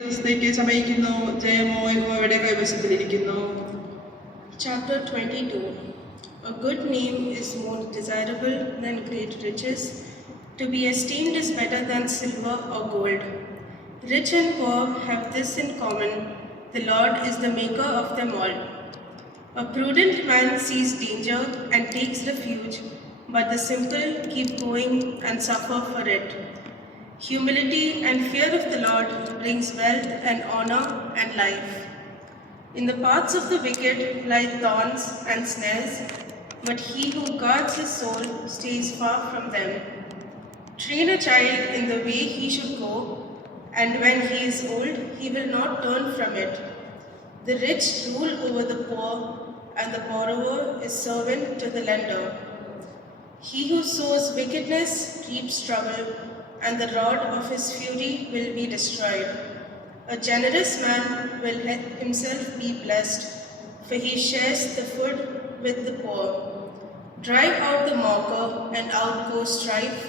ദിവസത്തേക്ക് സമയിക്കുന്നു. ജയമോ യഹോവയുടെ കൈവശത്തിലിരിക്കുന്നു. Chapter 22. A good name is more desirable than great riches. To be esteemed is better than silver or gold. Rich and poor have this in common: the Lord is the maker of them all. A prudent man sees danger and takes refuge, but the simple keep going and suffer for it. Humility and fear of the Lord brings wealth and honor and life. In the paths of the wicked lie thorns and snares, but he who guards his soul stays far from them. Train a child in the way he should go, and when he is old, he will not turn from it. The rich rule over the poor, and the borrower is servant to the lender. He who sows wickedness reaps trouble, and the rod of his fury will be destroyed. A generous man will himself be blessed, for he shares the food with the poor. Drive out the mocker, and out goes strife.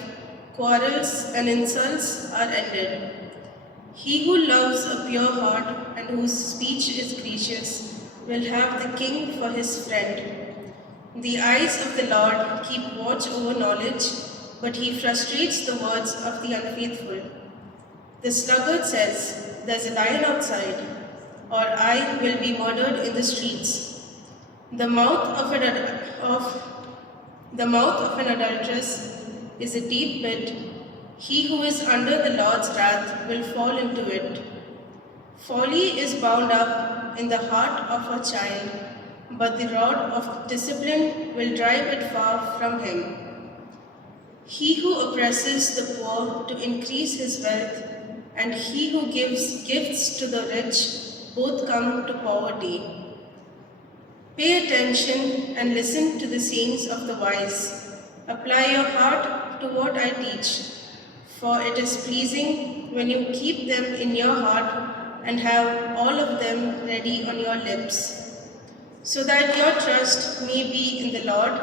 Quarrels and insults are ended. He who loves a pure heart and whose speech is gracious will have the king for his friend. The eyes of the Lord keep watch over knowledge, but he frustrates the words of the unfaithful. The sluggard says, "There's a lion outside," or "I will be murdered in the streets." The mouth of an adulteress is a deep pit. He who is under the Lord's wrath will fall into it. Folly is bound up in the heart of a child, but the rod of discipline will drive it far from him. He who oppresses the poor to increase his wealth, and he who gives gifts to the rich, both come to poverty. Pay attention and listen to the sayings of the wise. Apply your heart to what I teach, for it is pleasing when you keep them in your heart and have all of them ready on your lips. So that your trust may be in the Lord,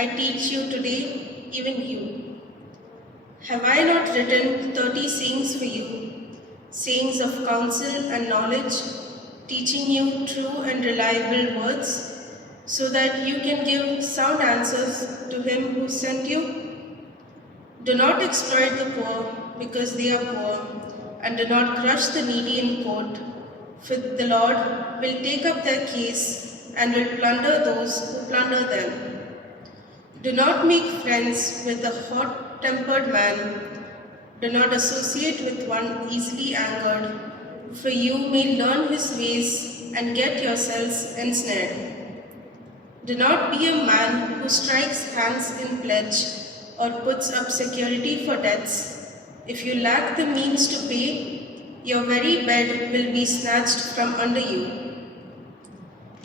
I teach you today, even you. Have I not written 30 sayings for you, sayings of counsel and knowledge, teaching you true and reliable words, so that you can give sound answers to him who sent you? Do not exploit the poor because they are poor, and do not crush the needy in court, for the Lord will take up their case and will plunder those who plunder them. Do not make friends with a hot-tempered man. Do not associate with one easily angered, for you may learn his ways and get yourselves ensnared. Do not be a man who strikes hands in pledge or puts up security for debts. If you lack the means to pay, your very bed will be snatched from under you.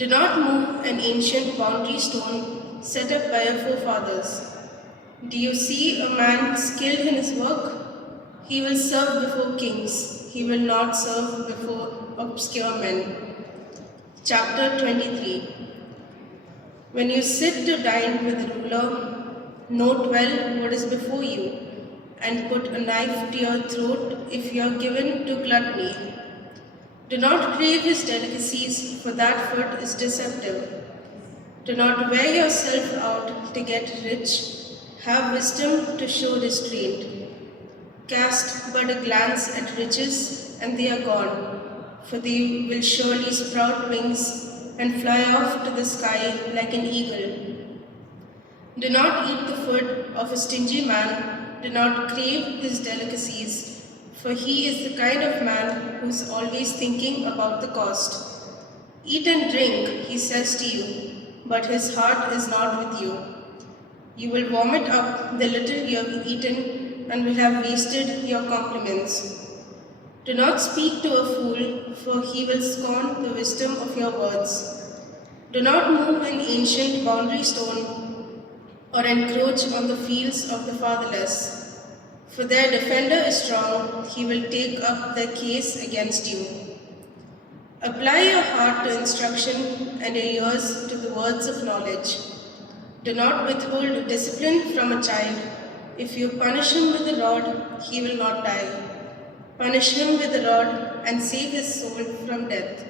Do not move an ancient boundary stone set up by your forefathers. Do you see a man skilled in his work? He will serve before kings. He will not serve before obscure men. Chapter 23. When you sit to dine with the ruler, note well what is before you, and put a knife to your throat if you are given to gluttony. Do not crave his delicacies, for that food is deceptive. Do not wear yourself out to get rich. Have wisdom to show restraint. Cast but a glance at riches, and they are gone, for they will surely sprout wings and fly off to the sky like an eagle. Do not eat the food of a stingy man. Do not crave his delicacies, for he is the kind of man who is always thinking about the cost. Eat and drink, he says to you, but his heart is not with you. You will vomit up the little you have eaten and will have wasted your compliments. Do not speak to a fool, for he will scorn the wisdom of your words. Do not move an ancient boundary stone or encroach on the fields of the fatherless. For their defender is strong, he will take up their case against you. Apply your heart to instruction and your ears to the words of knowledge. Do not withhold discipline from a child. If you punish him with a rod, he will not die. Punish him with a rod, and save his soul from death.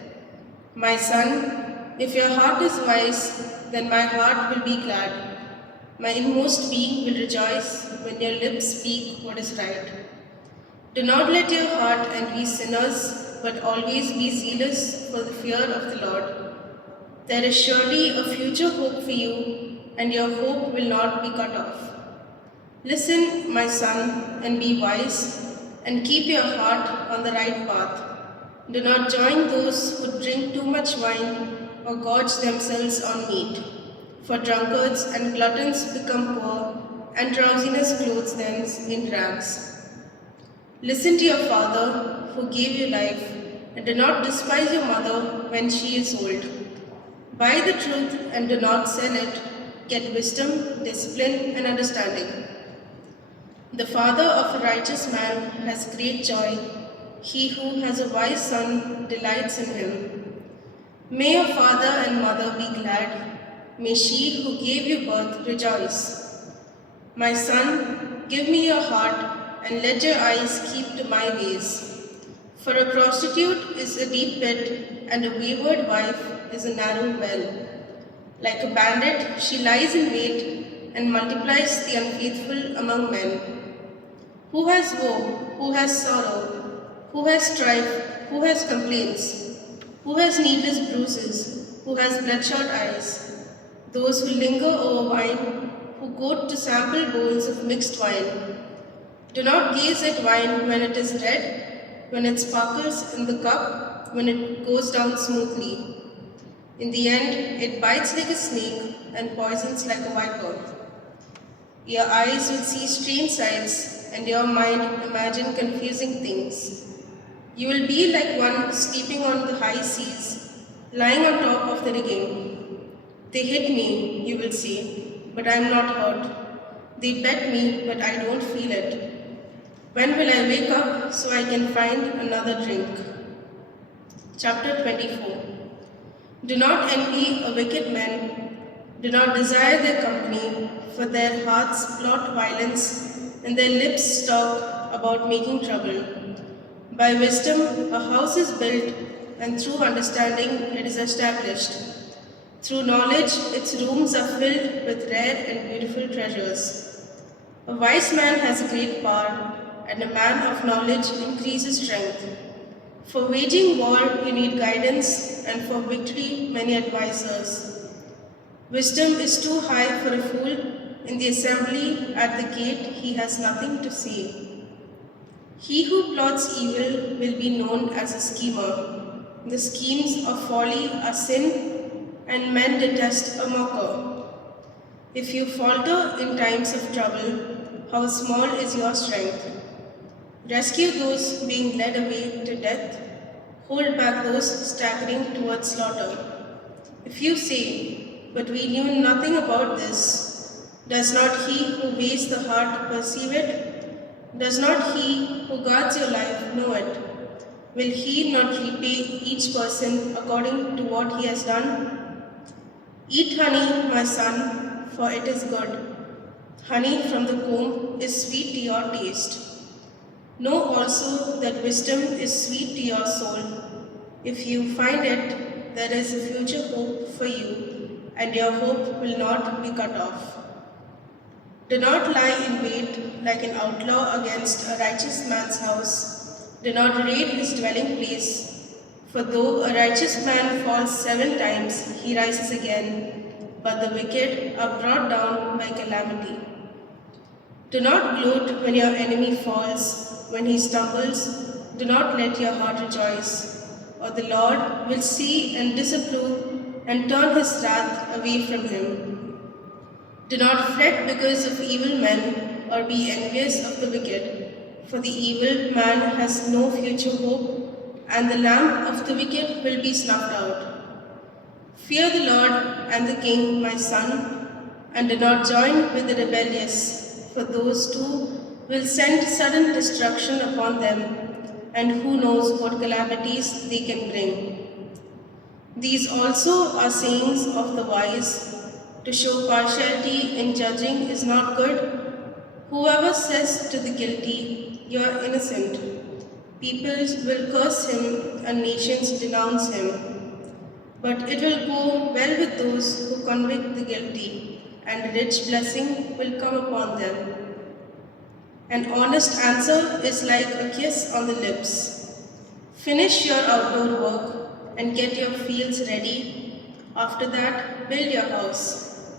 My son, if your heart is wise, then my heart will be glad. My inmost being will rejoice when your lips speak what is right. Do not let your heart envy sinners, but always be zealous for the fear of the Lord. There is surely a future hope for you, and your hope will not be cut off. Listen, my son, and be wise, and keep your heart on the right path. Do not join those who drink too much wine or gorge themselves on meat, for drunkards and gluttons become poor, and drowsiness clothes them in rags. Listen to your father, who gave you life, and do not despise your mother when she is old. Buy the truth and do not sell it. Get wisdom, discipline, and understanding. The father of a righteous man has great joy. He who has a wise son delights in him. May your father and mother be glad. May she who gave you birth rejoice. My son, give me your heart and let your eyes keep to my ways. For a prostitute is a deep pit, and a wayward wife is a narrow well. Like a bandit, she lies in wait and multiplies the unfaithful among men. Who has woe? Who has sorrow? Who has strife? Who has complaints? Who has needless bruises? Who has bloodshot eyes? Those who linger over wine, who go to sample bowls of mixed wine. Do not gaze at wine when it is red, when it sparkles in the cup, when it goes down smoothly. In the end, it bites like a snake and poisons like a viper. Your eyes will see strange sights, and your mind imagine confusing things. You will be like one sleeping on the high seas, lying on top of the rigging. They hit me, you will say, but I am not hurt. They bet me, but I don't feel it. When will I wake up so I can find another drink? Chapter 24. Do not envy a wicked man. Do not desire their company, for their hearts plot violence, and their lips talk about making trouble. By wisdom a house is built, and through understanding it is established. Through knowledge its rooms are filled with rare and beautiful treasures. A wise man has great power, and a man of knowledge increases strength. For waging war you need guidance, and for victory many advisers. Wisdom is too high for a fool. In the assembly at the gate he has nothing to say. He who plots evil will be known as a schemer. The schemes of folly are sin, and men detest a mocker. If you falter in times of trouble, how small is your strength? Rescue those being led away to death. Hold back those staggering towards slaughter. If you say, but we knew nothing about this, does not he who weighs the heart perceive it? Does not he who guards your life know it? Will he not repay each person according to what he has done? Eat honey, my son, for it is good. Honey from the comb is sweet to your taste. Know also that wisdom is sweet to your soul. If you find it, there is a future hope for you, and your hope will not be cut off. Do not lie in wait like an outlaw against a righteous man's house. Do not raid his dwelling place. For though a righteous man falls 7 times, he rises again, but the wicked are brought down by calamity. Do not gloat when your enemy falls. When he stumbles, do not let your heart rejoice, or the Lord will see and disapprove and turn his wrath away from him. Do not fret because of evil men, or be envious of the wicked, for the evil man has no future hope, and the lamp of the wicked will be snuffed out. Fear the Lord and the King, my son, and do not join with the rebellious, for those two will send sudden destruction upon them, and who knows what calamities they can bring. These also are sayings of the wise. To show partiality in judging is not good. Whoever says to the guilty, "You are innocent," Peoples will curse him and nations denounce him. But it will go well with those who convict the guilty, and rich blessing will come upon them. An honest answer is like a kiss on the lips. Finish your outdoor work and get your fields ready. After that, build your house.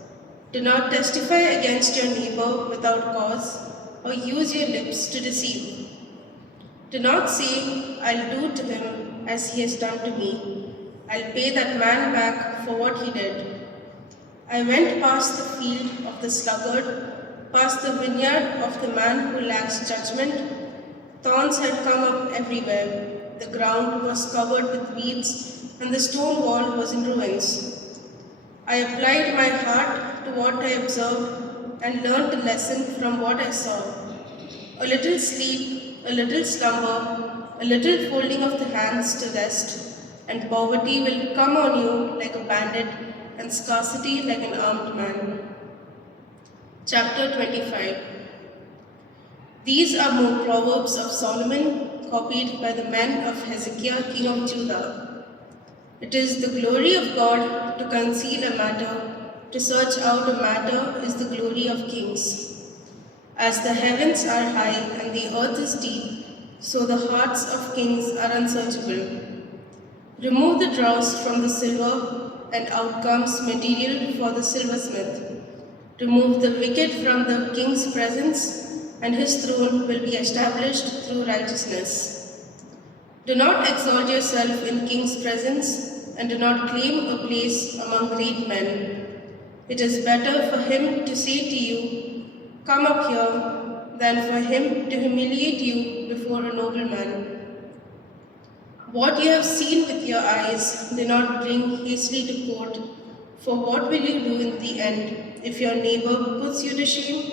Do not testify against your neighbor without cause or use your lips to deceive. Do not say, I'll do to him as he has done to me. I'll pay that man back for what he did. I went past the field of the sluggard, past the vineyard of the man who lacks judgment. Thorns had come up everywhere. The ground was covered with weeds, and the stone wall was in ruins. I applied my heart to what I observed and learned a lesson from what I saw. A little sleep, a little slumber, a little folding of the hands to rest, and poverty will come on you like a bandit, and scarcity like an armed man. Chapter 25. These are more Proverbs of Solomon, copied by the men of Hezekiah, king of Judah. It is the glory of God to conceal a matter, to search out a matter is the glory of kings. As the heavens are high and the earth is deep, so the hearts of kings are unsearchable. Remove the dross from the silver, and out comes material for the silversmith. Remove the wicked from the king's presence, and his throne will be established through righteousness. Do not exalt yourself in king's presence, and do not claim a place among great men. It is better for him to say to you, "Come up here," than for him to humiliate you before a nobleman. What you have seen with your eyes, do not bring hastily to court, for what will you do in the end if your neighbor puts you to shame?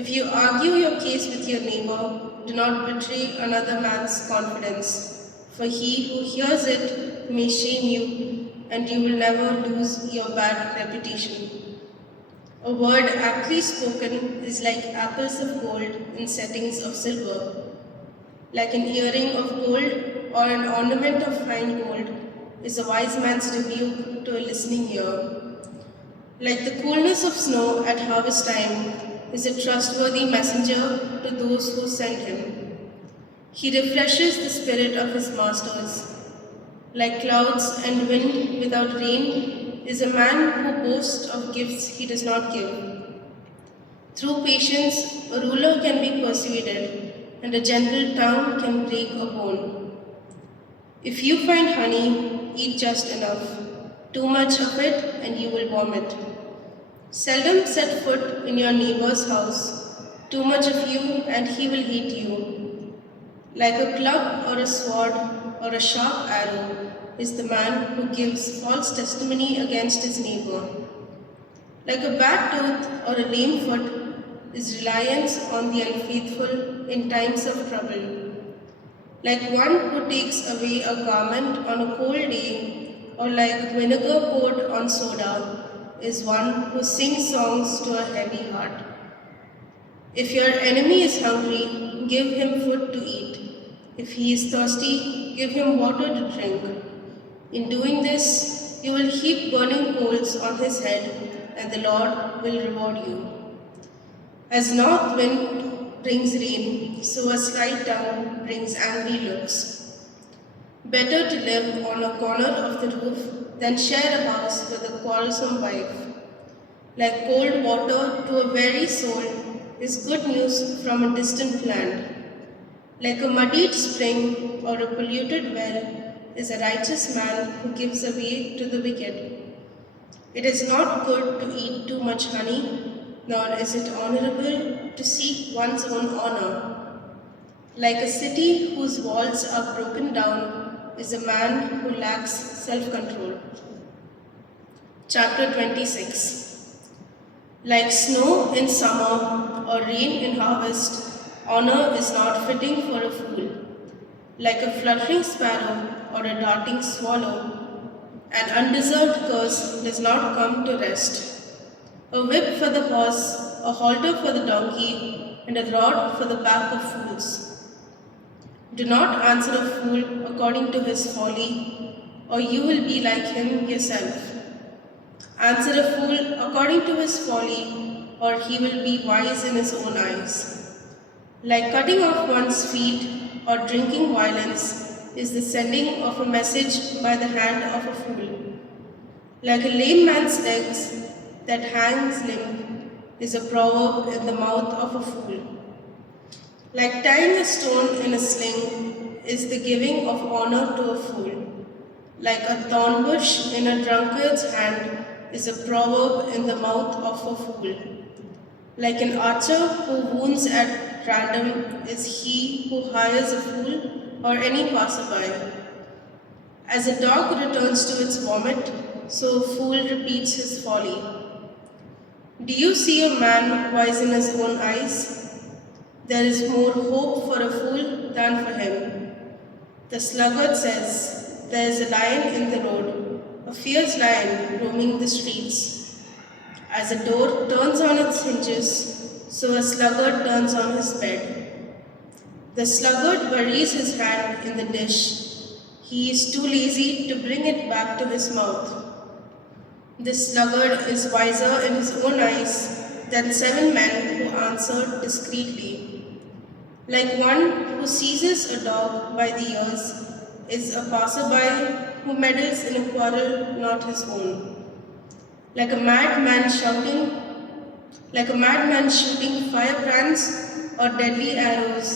If you argue your case with your neighbor, do not betray another man's confidence, for he who hears it may shame you, and you will never lose your bad reputation. A word aptly spoken is like apples of gold in settings of silver. Like an earring of gold or an ornament of fine gold is a wise man's rebuke to a listening ear. Like the coolness of snow at harvest time is a trustworthy messenger to those who send him. He refreshes the spirit of his masters. Like clouds and wind without rain is a man who boasts of gifts he does not give. Through patience, a ruler can be persuaded, and a gentle tongue can break a bone. If you find honey, eat just enough. Too much of it, and you will vomit. Seldom set foot in your neighbor's house. Too much of you, and he will hate you. Like a club or a sword or a sharp arrow is the man who gives false testimony against his neighbor. Like a bad tooth or a lame foot is reliance on the unfaithful in times of trouble. Like one who takes away a garment on a cold day, or like vinegar poured on soda, is one who sings songs to a heavy heart. If your enemy is hungry, give him food to eat. If he is thirsty, give him water to drink. In doing this, you will heap burning coals on his head, and the Lord will reward you. As north wind brings rain, so a slight tongue brings angry looks. Better to live on a corner of the roof than share a house with a quarrelsome wife. Like cold water to a weary soul is good news from a distant land. Like a muddied spring or a polluted well is a righteous man who gives away to the wicked. It is not good to eat too much honey, nor is it honorable to seek one's own honor. Like a city whose walls are broken down is a man who lacks self-control. Chapter 26. Like snow in summer or rain in harvest, honor is not fitting for a fool. Like a fluttering sparrow or a darting swallow, an undeserved curse does not come to rest. A whip for the horse, a halter for the donkey, and a rod for the back of fools. Do not answer a fool according to his folly, or you will be like him yourself. Answer a fool according to his folly, or he will be wise in his own eyes. Like cutting off one's feet or drinking violence is the sending of a message by the hand of a fool. Like a lame man's legs that hangs limp is a proverb in the mouth of a fool. Like tying a stone in a sling is the giving of honor to a fool. Like a thorn bush in a drunkard's hand is a proverb in the mouth of a fool. Like an archer who wounds at random is he who hires a fool or any passerby. As a dog returns to its vomit, so a fool repeats his folly. Do you see a man wise in his own eyes? There is more hope for a fool than for him. The sluggard says, there is a lion in the road, a fierce lion roaming the streets. As a door turns on its hinges, so a sluggard turns on his bed. The sluggard buries his hand in the dish. He is too lazy to bring it back to his mouth. The sluggard is wiser in his own eyes than 7 men who answer discreetly. Like one who seizes a dog by the ears is a passerby who meddles in a quarrel not his own. Like a madman shooting firebrands or deadly arrows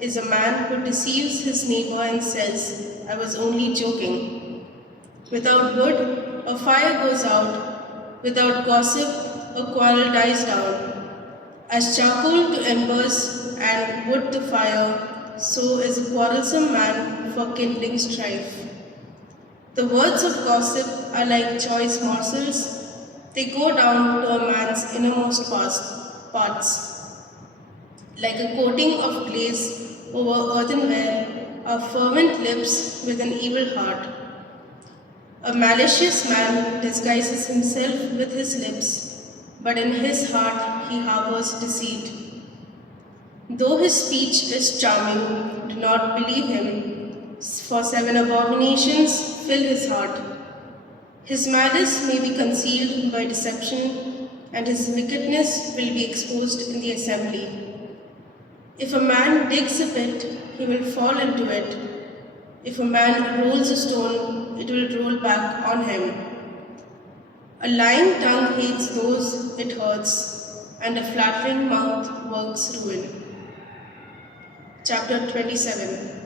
is a man who deceives his neighbor and says, I was only joking. Without wood, a fire goes out. Without gossip, a quarrel dies down. As charcoal to embers and wood to fire, so is a quarrelsome man for kindling strife. The words of gossip are like choice morsels. They go down to a man's innermost parts. Like a coating of glaze over earthenware are fervent lips with an evil heart. A malicious man disguises himself with his lips, but in his heart he harbors deceit. Though his speech is charming, do not believe him, for 7 abominations fill his heart. His malice may be concealed by deception, and his wickedness will be exposed in the assembly. If a man digs a pit, he will fall into it. If a man rolls a stone, it will roll back on him. A lying tongue hates those it hurts, and a flattering mouth works ruin. Chapter 27.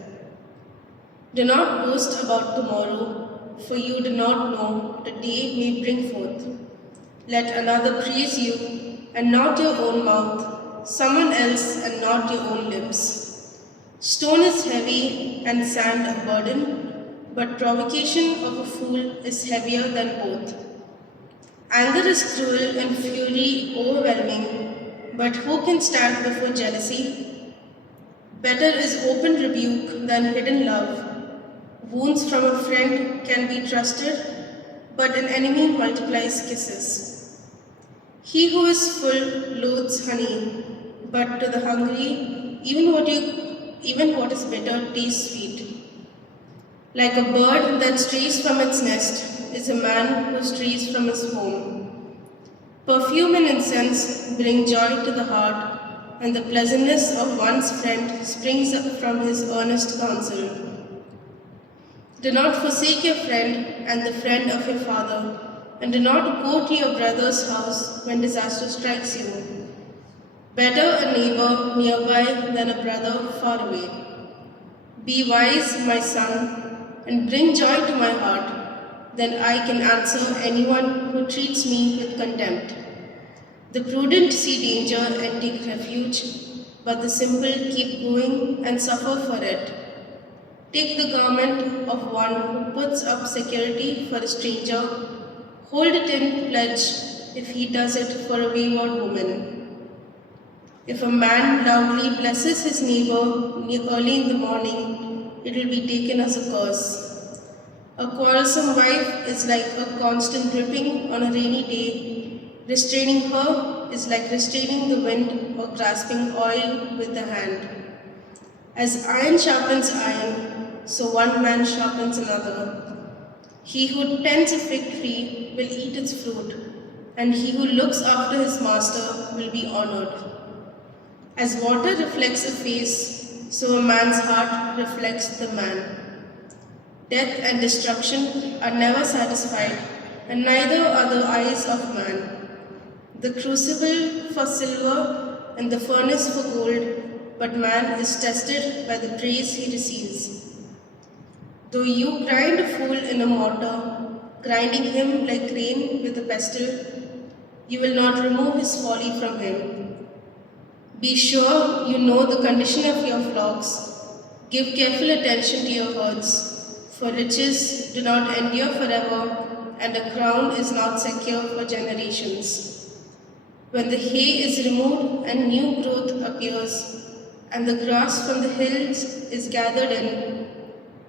Do not boast about tomorrow, for you do not know what a day may bring forth. Let another praise you, and not your own mouth, someone else and not your own lips. Stone is heavy and sand a burden, but provocation of a fool is heavier than both. Anger is cruel and fury overwhelming, but who can stand before jealousy? Better is open rebuke than hidden love. Wounds from a friend can be trusted, but an enemy multiplies kisses. He who is full loathes honey, but to the hungry, even what is bitter tastes sweet. Like a bird that strays from its nest is a man who strays from his home. Perfume and incense bring joy to the heart, and the pleasantness of one's friend springs up from his earnest counsel. Do not forsake your friend and the friend of your father, and do not go to your brother's house when disaster strikes you. Better a neighbor nearby than a brother far away. Be wise, my son, and bring joy to my heart, then I can answer anyone who treats me with contempt. The prudent see danger and take refuge, but the simple keep going and suffer for it. Take the garment of one who puts up security for a stranger. Hold it in pledge if he does it for a wayward woman. If a man loudly blesses his neighbor early in the morning, it will be taken as a curse. A quarrelsome wife is like a constant dripping on a rainy day. Restraining her is like restraining the wind or grasping oil with the hand. As iron sharpens iron, so one man sharpens another. He who tends a fig tree will eat its fruit, and he who looks after his master will be honored. As water reflects a face, so a man's heart reflects the man. Death and destruction are never satisfied, and neither are the eyes of man. The crucible for silver and the furnace for gold, but man is tested by the praise he receives. Though you grind a fool in a mortar, grinding him like grain with a pestle, you will not remove his folly from him. Be sure you know the condition of your flocks. Give careful attention to your herds, for riches do not endure forever, and a crown is not secure for generations. When the hay is removed and new growth appears, and the grass from the hills is gathered in,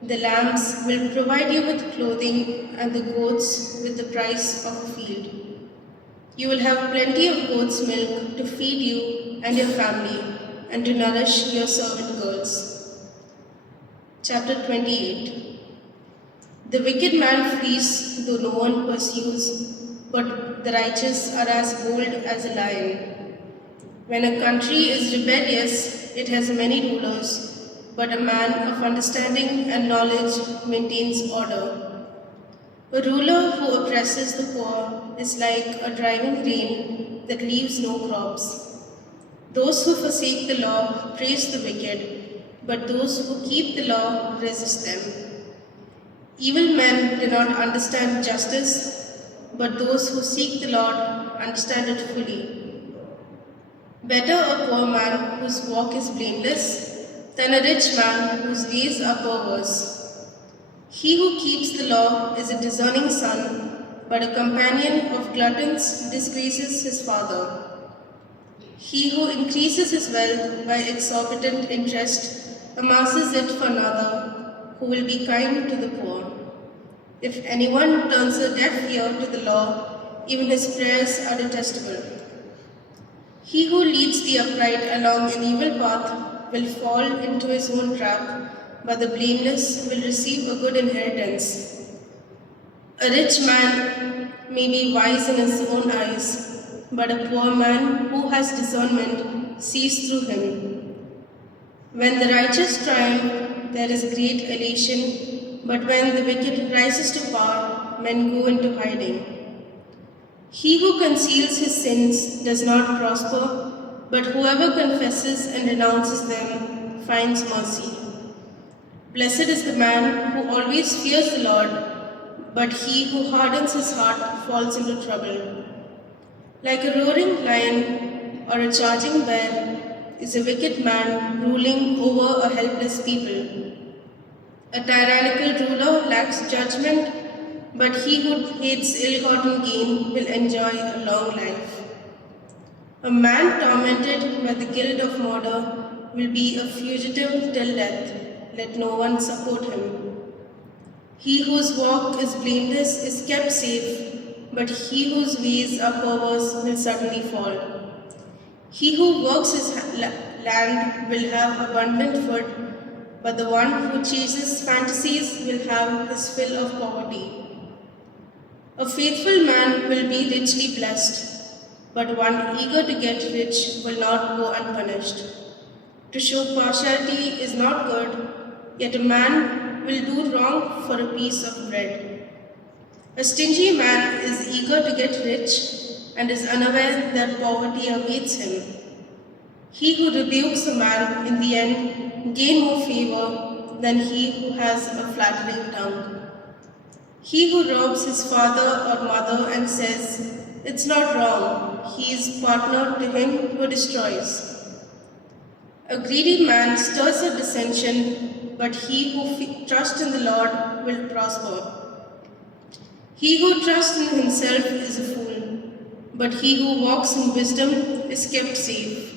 the lambs will provide you with clothing, and the goats with the price of a field. You will have plenty of goat's milk to feed you and your family, and to nourish your servant girls. Chapter 28. The wicked man flees, though no one pursues, but the righteous are as bold as a lion. When a country is rebellious, it has many rulers, but a man of understanding and knowledge maintains order. A ruler who oppresses the poor is like a driving rain that leaves no crops. Those who forsake the law praise the wicked, but those who keep the law resist them. Evil men do not understand justice, but those who seek the Lord understand it fully. Better a poor man whose walk is blameless than a rich man whose ways are perverse. He who keeps the law is a discerning son, but a companion of gluttons disgraces his father. He who increases his wealth by exorbitant interest amasses it for another, who will be kind to the poor. If anyone turns a deaf ear to the law, even his prayers are detestable. He who leads the upright along an evil path will fall into his own trap, but the blameless will receive a good inheritance. A rich man may be wise in his own eyes, but a poor man who has discernment sees through him. When the righteous triumph, there is great elation, but when the wicked rises to power, men go into hiding. He who conceals his sins does not prosper, but whoever confesses and renounces them finds mercy. Blessed is the man who always fears the Lord, but he who hardens his heart falls into trouble. Like a roaring lion or a charging bear is a wicked man ruling over a helpless people. A tyrannical ruler lacks judgment, but he who hates ill-gotten gain will enjoy a long life. A man tormented by the guilt of murder will be a fugitive till death. Let no one support him. He whose walk is blameless is kept safe, but he whose ways are perverse will suddenly fall. He who works his land will have abundant food, but the one who chases fantasies will have his fill of poverty. A faithful man will be richly blessed, but one eager to get rich will not go unpunished. To show partiality is not good, yet a man will do wrong for a piece of bread. A stingy man is eager to get rich and is unaware that poverty awaits him. He who rebukes a man in the end gains more favor than he who has a flattering tongue. He who robs his father or mother and says, "It's not wrong," he is partner to him who destroys. A greedy man stirs a dissension, but he who trusts in the Lord will prosper. He who trusts in himself is a fool, but he who walks in wisdom is kept safe.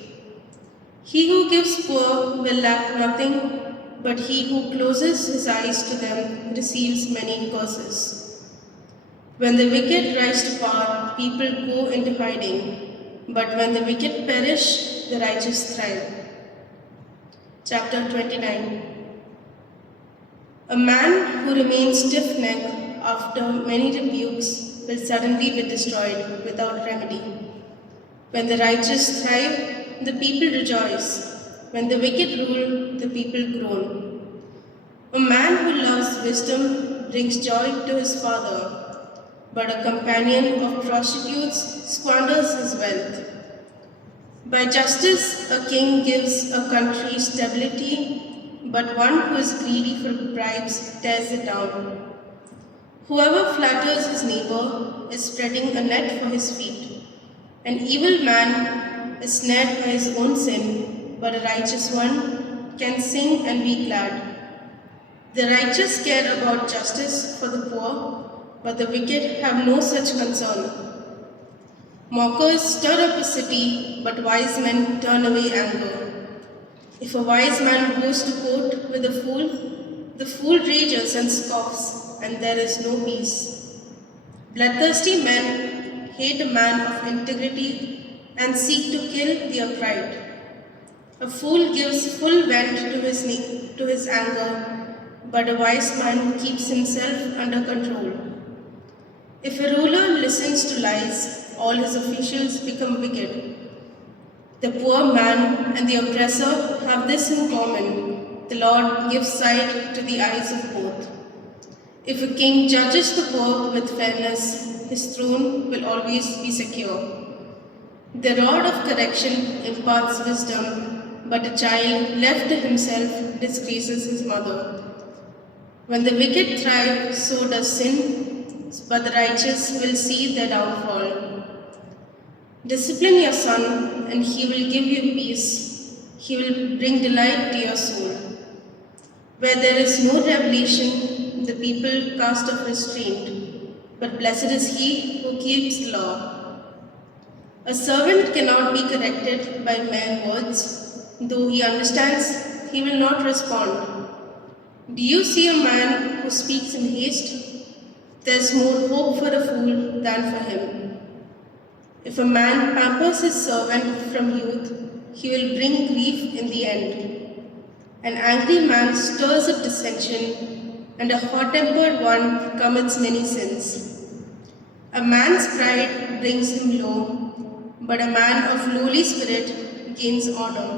He who gives poor will lack nothing, but he who closes his eyes to them receives many curses. When the wicked rise to power, people go into hiding, but when the wicked perish, the righteous thrive. Chapter 29. A man who remains stiff-necked after many rebukes will suddenly be destroyed without remedy. When the righteous thrive, the people rejoice. When the wicked rule, the people groan. A man who loves wisdom brings joy to his father, but a companion of prostitutes squanders his wealth. By justice, a king gives a country stability, but one who is greedy for bribes tears it down. Whoever flatters his neighbor is spreading a net for his feet. An evil man is snared by his own sin, but a righteous one can sing and be glad. The righteous care about justice for the poor, but the wicked have no such concern. Mockers stir up a city, but wise men turn away anger. If a wise man goes to court with a fool, the fool rages and scoffs, and there is no peace. Bloodthirsty men hate a man of integrity and seek to kill the upright. A fool gives full vent to his anger, but a wise man keeps himself under control. If a ruler listens to lies, all his officials become wicked. The poor man and the oppressor have this in common: the Lord gives sight to the eyes of both. If a king judges the poor with fairness, his throne will always be secure. The rod of correction imparts wisdom, but a child left to himself disgraces his mother. When the wicked thrive, so does sin, but the righteous will see their downfall. Discipline your son, and he will give you peace. He will bring delight to your soul. Where there is no revelation, the people cast off restraint, but blessed is he who keeps the law. A servant cannot be corrected by mere words. Though he understands, he will not respond. Do you see a man who speaks in haste? There is more hope for a fool than for him. If a man pampers his servant from youth, he will bring grief in the end. An angry man stirs up dissension, and a hot-tempered one commits many sins. A man's pride brings him low, but a man of lowly spirit gains honor.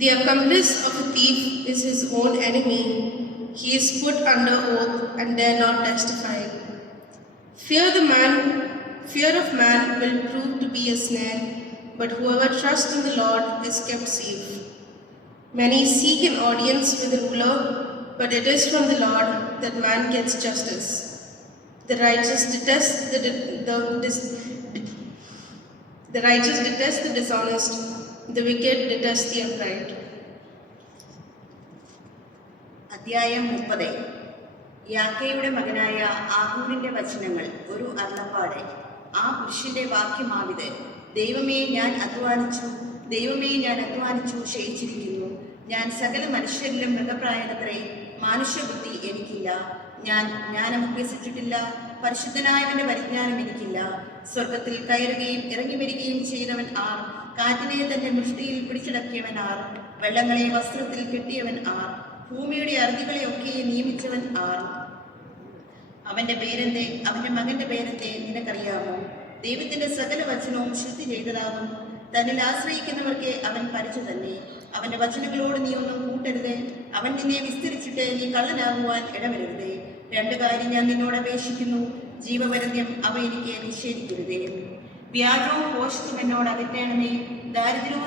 The accomplice of a thief is his own enemy. He is put under oath and dare not testify. Fear of man will prove to be a snare, but whoever trusts in the Lord is kept safe. Many seek an audience with a ruler, but it is from the Lord that man gets justice. The righteous detest the dishonest, the wicked detest the upright. അധ്യായം 30. യാക്കയുടെ മകനായ ആഹൂരിന്റെ വചനങ്ങൾ, ഒരു അരുളപ്പാട്. ആ പുരുഷന്റെ വാക്യമാവിത്: ദൈവമേ, ഞാൻ അധ്വാനിച്ചു ക്ഷയിച്ചിരിക്കുന്നു. ഞാൻ സകല മനുഷ്യരിലും മൃഗപ്രായണത്രേ. മാനുഷ്യബുദ്ധി എനിക്കില്ല. ഞാൻ ജ്ഞാനം അഭ്യസിച്ചിട്ടില്ല. പരിശുദ്ധനായവന്റെ പരിജ്ഞാനം എനിക്കില്ല. സ്വർഗത്തിൽ കയറുകയും ഇറങ്ങി വരികയും ചെയ്തവൻ ആർ? കാറ്റിനെ തന്റെ മുഷ്ടിയിൽ പിടിച്ചടക്കിയവൻ ആർ? വെള്ളങ്ങളെ വസ്ത്രത്തിൽ കെട്ടിയവൻ ആർ? ഭൂമിയുടെ അറുതികളെ ഒക്കെ നിയമിച്ചവൻ ആർ? അവന്റെ പേരെന്തേ? അവന്റെ മകന്റെ പേരെന്തേ? നിനക്കറിയാമോ? ദൈവത്തിന്റെ സകല വചനവും ശുദ്ധി ചെയ്തതാകുന്നു. തന്നിൽ ആശ്രയിക്കുന്നവർക്ക് അവൻ പരിച തന്നെ. അവന്റെ വചനങ്ങളോട് നീ ഒന്നും കൂട്ടരുത്. അവൻ നിന്നെ വിസ്തരിച്ചിട്ട് നീ കള്ളനാകുവാൻ ഇടവരരുത്. 2 കാര്യം ഞാൻ നിന്നോട് അപേക്ഷിക്കുന്നു: ജീവപര്യന്തം അവ എനിക്ക് നിഷേധിക്കരുതേ. വ്യാജവും ഭോഷത്വം എന്നോട് അകറ്റണമേ. ദാരിദ്ര്യവും